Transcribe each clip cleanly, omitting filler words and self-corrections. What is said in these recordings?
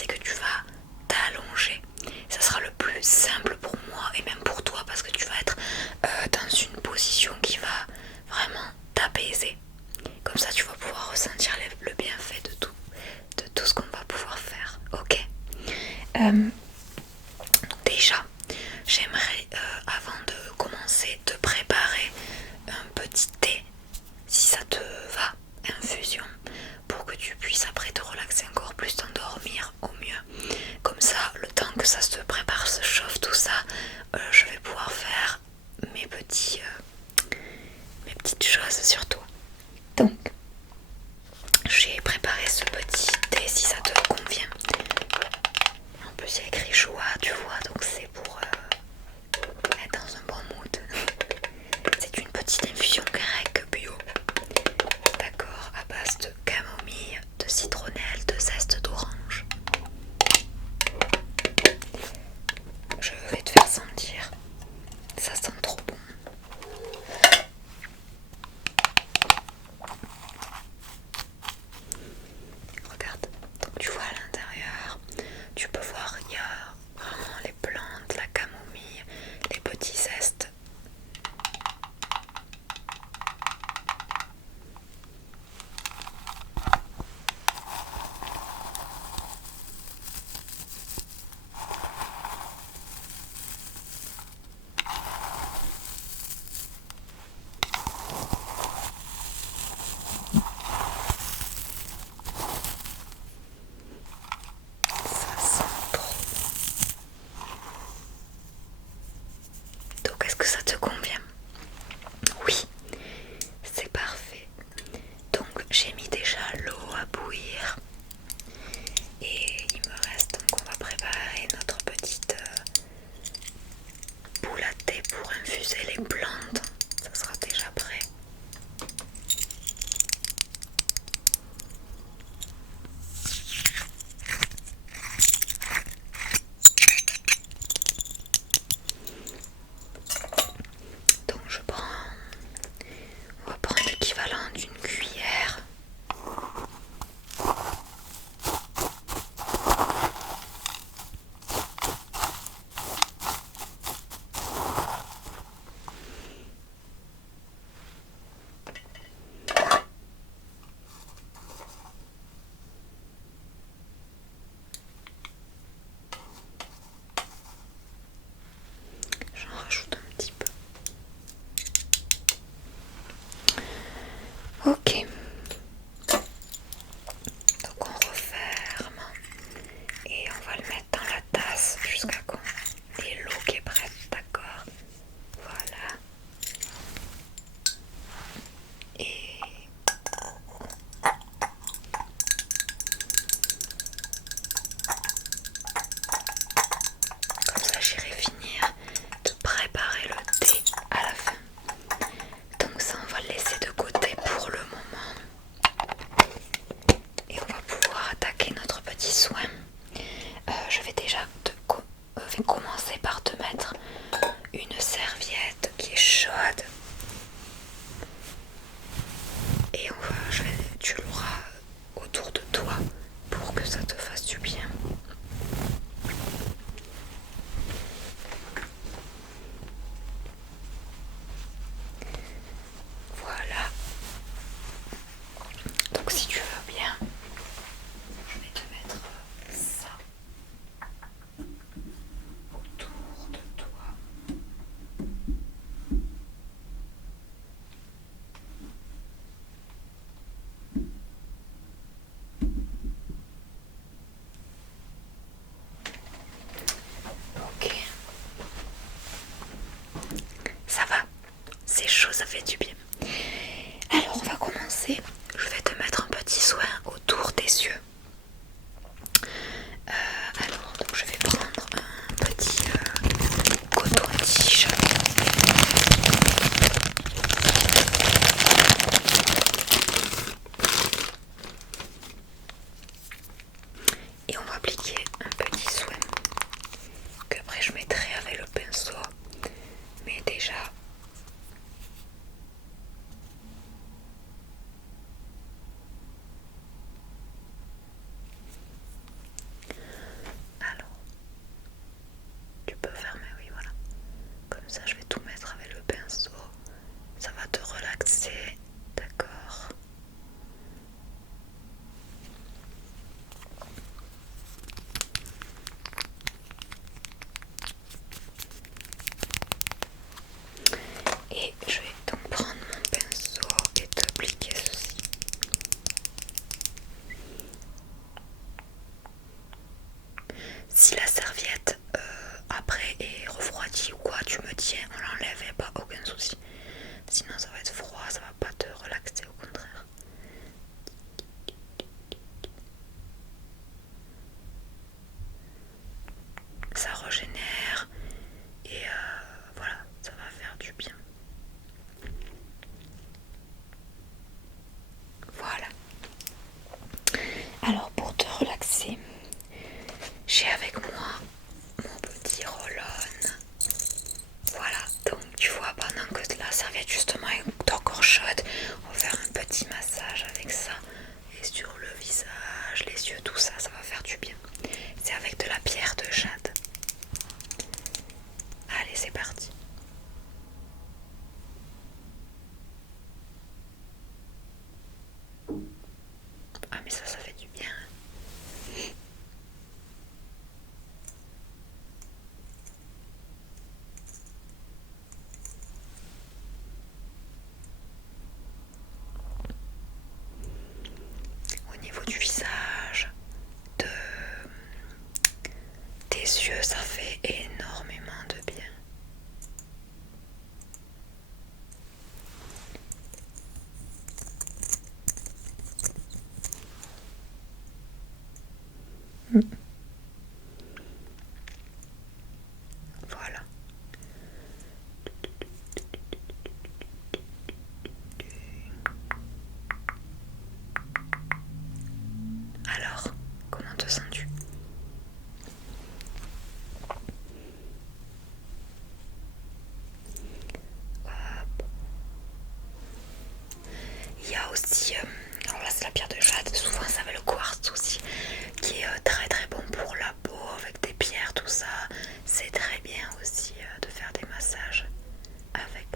c'est que tu vas t'allonger. Ça sera le plus simple pour moi et même pour toi parce que tu vas être dans une position qui va vraiment t'apaiser. Comme ça tu vas pouvoir ressentir le bienfait de tout ce qu'on va pouvoir faire. Ok. Déjà, j'aimerais avant de commencer te préparer un petit thé, si ça te va, infusion, pour que tu puisses après te relaxer encore plus, t'endormir au mieux. Comme ça, le temps que ça se prépare, se chauffe, tout ça, je vais pouvoir faire mes petites choses sur toi. Donc, j'ai préparé ce petit thé si ça te convient. En plus, il y a écrit joie, tu vois, donc c'est pour être dans un bon mood. C'est une petite infusion grecque bio. D'accord, à base de camomille, de citronnelle, de zeste d'orange. Je vais te faire sentir. Ça sent trop bon. Regarde, donc tu vois à l'intérieur, tu peux voir, il y a vraiment les plantes, la camomille, les petits zestes. Ça sent trop. Donc est-ce que ça te convient? Oui, c'est parfait. Donc j'ai mis déjà l'eau à bouillir. Et il me reste, donc on va préparer notre petite boule à thé pour infuser les plantes. Ça sera déjà prêt. Donc on va prendre l'équivalent d'une cuillère. J'en rajoute un petit peu. Ok. Donc on referme et on va le mettre dans la tasse jusqu'à qu'on ait l'eau qui est prête, d'accord? Voilà. Et comme ça j'irai finir de préparer le thé à la fin. Donc ça on va le laisser de côté pour le moment. Et on va pouvoir attaquer notre petit soin. Je vais déjà commencer par te mettre une serviette qui est chaude. Et tu l'auras autour de toi pour que ça te fasse du bien. Voilà. Donc si tu veux bien, je vais te mettre ça autour de toi. Ok. Ça va, c'est chaud, ça fait du bien. Alors on va commencer. Je vais te mettre un petit soin autour des yeux. Alors donc je vais prendre un petit coton-tige. Et on va appliquer un petit soin que après je mettrai avec le pinceau. Mais déjà Si la serviette après est refroidie ou quoi, tu me dis, on l'enlève et pas aucun souci. Sinon ça va être froid, ça va pas te relaxer, au contraire. Ça régénère et voilà, ça va faire du bien. Voilà. Alors pour te relaxer, j'ai avec moi mon petit roll-on. Voilà, donc tu vois, pendant que la serviette justement est encore chaude, on va faire un petit massage avec ça. Et sur le visage, les yeux, tout ça, ça va faire du bien. C'est avec de la pierre de jade. Allez, c'est parti. Ah mais ça fait du bien. Au niveau du visage, de tes yeux, ça fait énormément de bien. Voilà. Alors, comment te sens-tu? Hop. Il y a aussi, alors là c'est la pierre de jade, souvent ça va le quartz aussi, qui est très très bon pour la peau, avec des pierres, tout ça. C'est très bien aussi de faire des massages avec.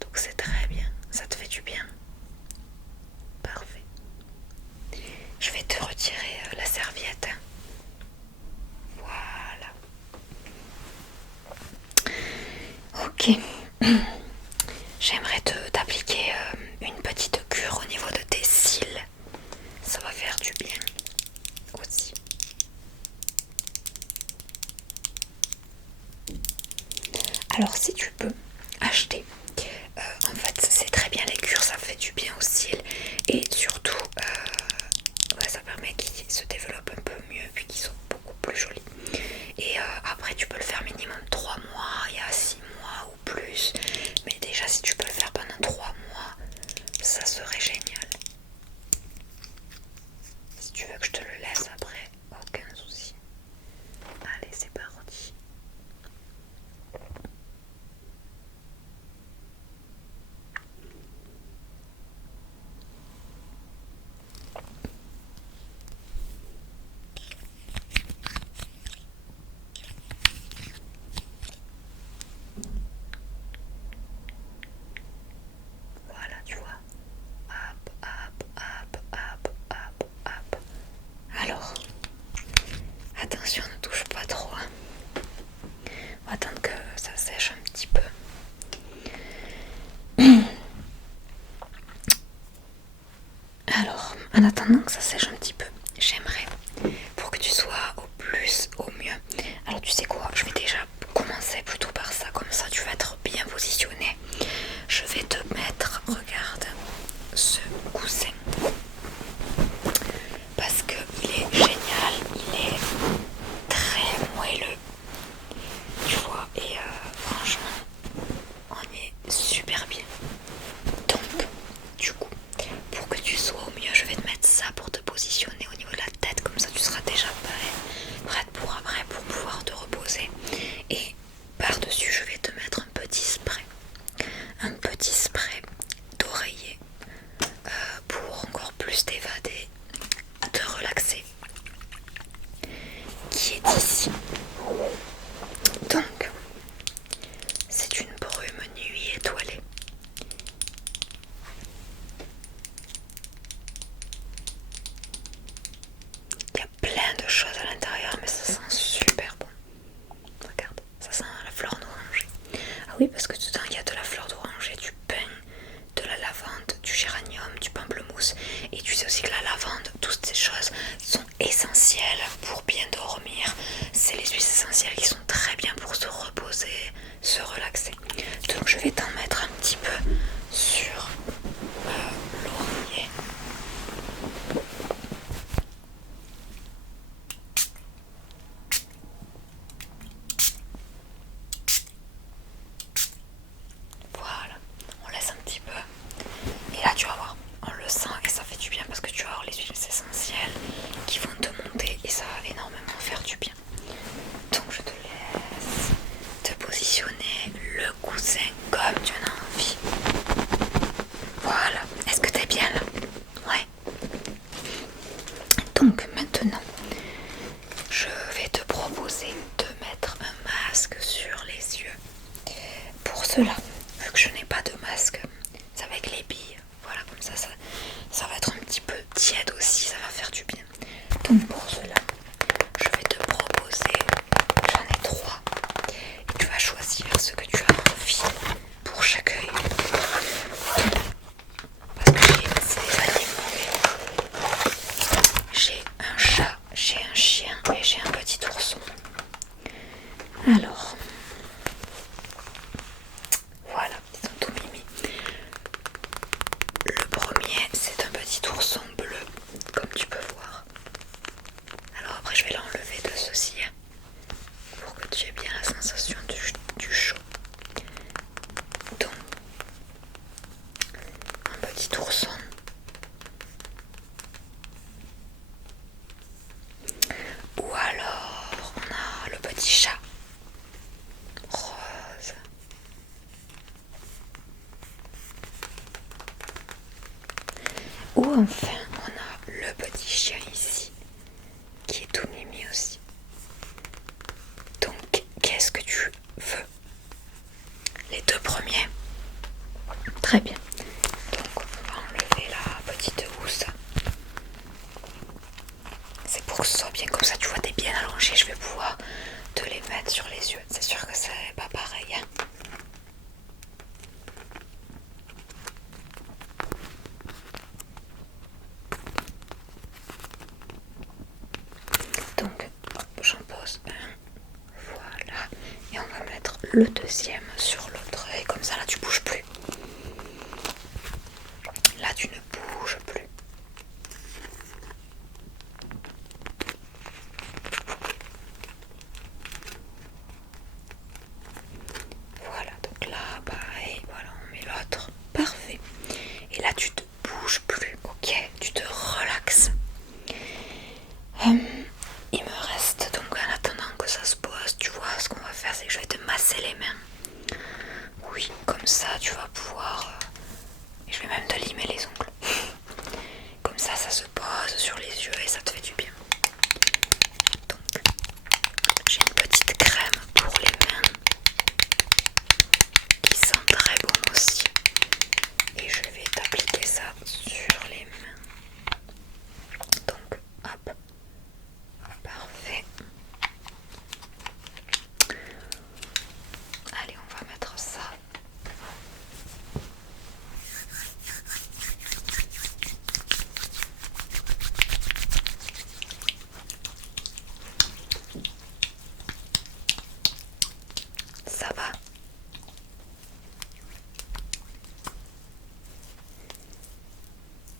Donc c'est très bien, ça te fait du bien. Parfait. Je vais te retirer la serviette. Voilà. Ok. J'aimerais t'appliquer une petite cure au niveau de tes cils. Ça va faire du bien aussi. Alors si tu peux acheter, en fait c'est très bien les cures, ça fait du bien aux cils et surtout ouais, ça permet qu'ils se développent un peu mieux puis qu'ils sont beaucoup plus jolis. Et après tu peux le faire minimum 3 mois, il y a 6 mois ou plus, mais déjà si tu peux le faire pendant 3 mois, ça serait génial. Si tu veux que je te le laisse après, aucun souci. Allez, c'est parti. Voilà, tu vois. Hop, hop, hop, hop, hop, hop. Alors, attention, ne touche pas trop. Hein. On va attendre que ça sèche un petit peu. Alors, en attendant que ça sèche un petit peu, j'aimerais, pour que tu sois au mieux. Alors tu sais quoi, je vais déjà commencer plutôt par ça, comme ça tu vas être bien positionné. Je vais te mettre, regarde, ce coussin. Parce qu'il est génial, il est très moelleux. Tu vois, et franchement, on est super bien. Donc, du coup, pour que tu sois au mieux, je vais te mettre ça pour te positionner au niveau de la tête, comme ça tu seras déjà prête pour après, pour pouvoir te reposer. Et par-dessus, je vais te mettre un petit spray d'oreiller pour encore plus t'évader, te relaxer, qui est ici. Donc, c'est une brume nuit étoilée. Il y a plein de choses à l'intérieur, mais ça sent super bon. Regarde, ça sent la fleur d'oranger. Ah oui, parce que dedans il y a de la fleur d'oranger, du pin, de la lavande, du géranium, du pamplemousse. Et tu sais aussi que la lavande, toutes ces choses sont essentielles pour bien dormir. dire, c'est les huiles essentielles qui sont très bien pour se reposer, se relaxer. Donc je vais t'en mettre un petit peu sur l'oreiller. Voilà, on laisse un petit peu. Et là tu vas voir, on le sent et ça fait du bien parce que tu vas avoir les huiles essentielles qui vont te monter et ça va énormément faire du bien. Donc je te laisse te positionner le coussin comme tu en as envie. Voilà, est-ce que t'es bien là? Ouais. Donc maintenant, je vais te proposer de mettre un masque sur les yeux. Pour cela, vu que je n'ai pas de masque, c'est avec les billes. Voilà, comme ça va être un petit peu tiède aussi, ça va faire du bien. Donc pour cela, je vais te proposer, j'en ai 3, et tu vas choisir ce que tu as envie pour chaque œil. Parce que j'ai des animaux, j'ai un chat, j'ai un chien et j'ai un petit ourson. Alors, voilà, ils sont tout mimi. Le premier, c'est un petit ourson bleu, comme tu peux voir. Alors après, je vais l'enlever de ceci pour que tu aies bien la sensation du chaud. Donc, un petit ourson. Ou alors, on a le petit chat rose. Ou enfin, on a le petit chien ici, qui est tout mimi aussi. Donc, qu'est-ce que tu veux? Les 2 premiers? Très bien. Donc, on va enlever la petite housse. C'est pour que ce soit bien comme ça, tu vois, t'es bien allongé. Je vais pouvoir te les mettre sur les yeux. C'est sûr que c'est pas pareil, hein. Donc, hop, j'en pose un. Voilà. Et on va mettre le deuxième sur l'autre œil. Comme ça, là, tu bouges plus. Là, tu ne bouges plus. Voilà, donc là, pareil, voilà, on met l'autre. Parfait. Et là, tu te bouges plus, ok? Tu te relaxes. Il me reste donc, en attendant que ça se pose, tu vois, ce qu'on va faire, c'est que je vais te masser les mains. Oui, comme ça, tu vas pouvoir... et je vais même te limer les ongles. Comme ça se pose sur les yeux et ça te fait du bien. Donc, j'ai une petite crème pour les mains qui sent très bon aussi. Et je vais t'appliquer ça sur les mains. Donc, hop. Parfait. Allez, on va mettre ça. Ça va?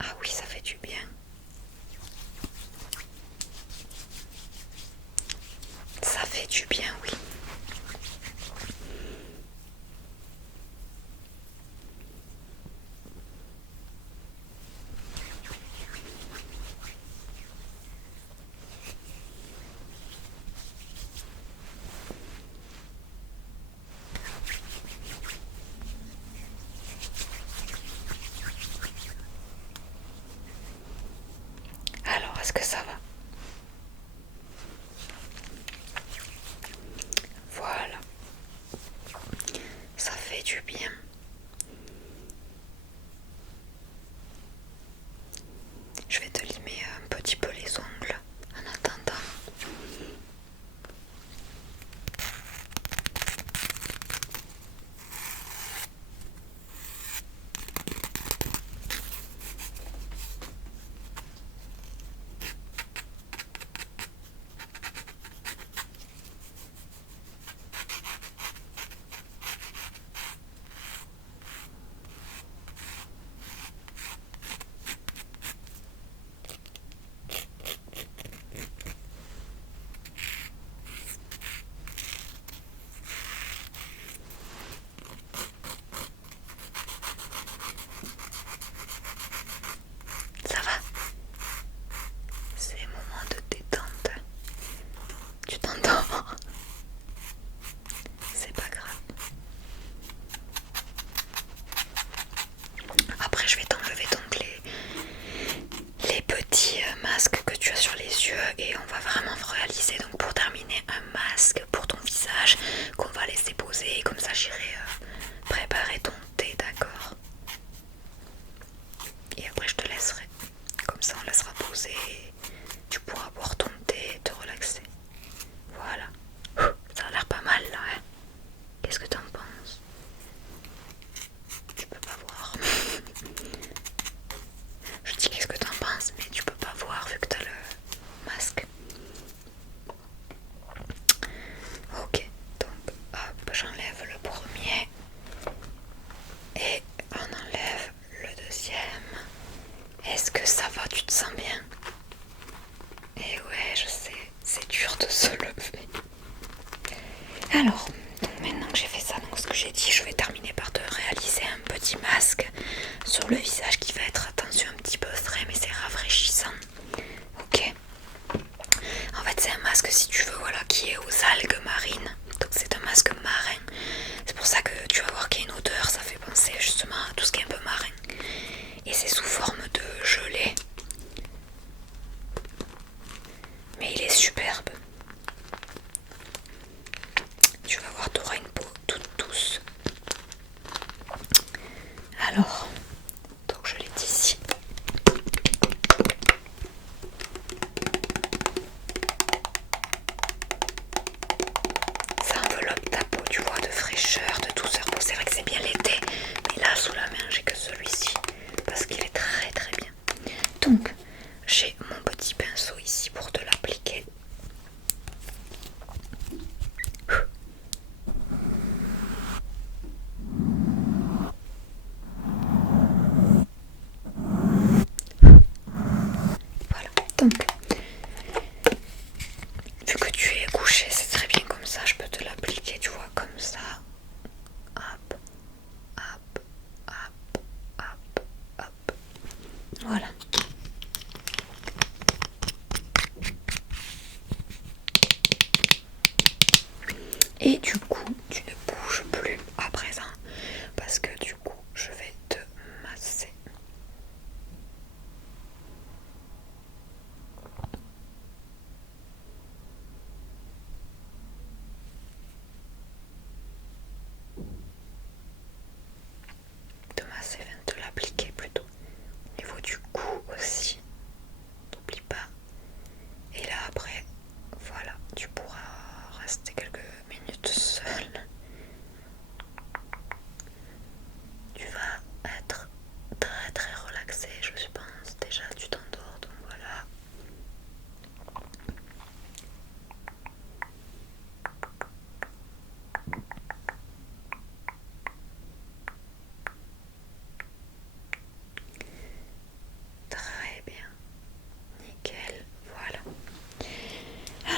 Ah oui, ça fait du bien. Ça fait du bien, oui. Alors, est-ce que ça va? Voilà. Ça fait du bien. Je vais te limer un petit peu les ongles en attendant. j'irai préparer ton thé, d'accord? Et après je te laisserai. Comme ça on laissera poser. Tu pourras boire ton thé et te relaxer. Voilà. Ça a l'air pas mal là, hein? Qu'est-ce que t'en penses? Tu peux pas voir. Je dis qu'est-ce que t'en penses, mais tu peux pas voir vu que t'as le masque. Ok, donc hop, j'enlève le premier et on enlève le deuxième. Est-ce que ça va? Tu te sens bien? Et ouais, je sais, c'est dur de se lever. Alors, donc maintenant que j'ai fait ça, donc ce que j'ai dit, je vais terminer par te réaliser un petit masque sur le visage qui va être, attention, un petit peu frais, mais c'est rafraîchissant. Ok. En fait, c'est un masque, si tu veux, voilà, qui est aux algues marines. Donc c'est un masque marin. C'est pour ça que tu vas voir qu'il y a une odeur, ça fait penser justement à tout ce qui est un peu marin. Et c'est sous forme de gelée. Mais il est superbe. Tu vas voir, tu auras une peau toute douce. Alors, donc je l'ai ici. Ça enveloppe ta peau, tu vois, de fraîcheur, de douceur. Bon, c'est vrai que c'est bien l'été, mais là, sous la main, j'ai que celui-ci. Parce qu'il est très très bien. Donc, j'ai mon petit pinceau ici pour te l'appliquer. Voilà, donc vu que tu es couché, c'est très bien comme ça, je peux te l'appliquer, tu vois, comme ça. Hop, hop, hop, hop, hop. Voilà. Et du coup, tu ne bouges plus à présent, parce que du coup, je vais te masser. Te masser, te l'appliquer plutôt. Au niveau du cou aussi. N'oublie pas. Et là après, voilà, tu pourras rester quelques minutes seul. Tu vas être très très relaxé, je pense. Déjà tu t'endors, donc voilà. Très bien. Nickel, voilà.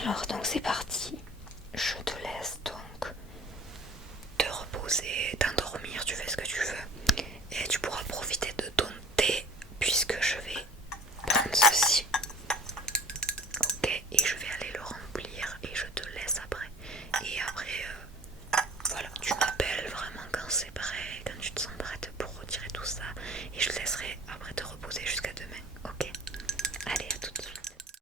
Alors donc c'est parti. Je te laisse donc te reposer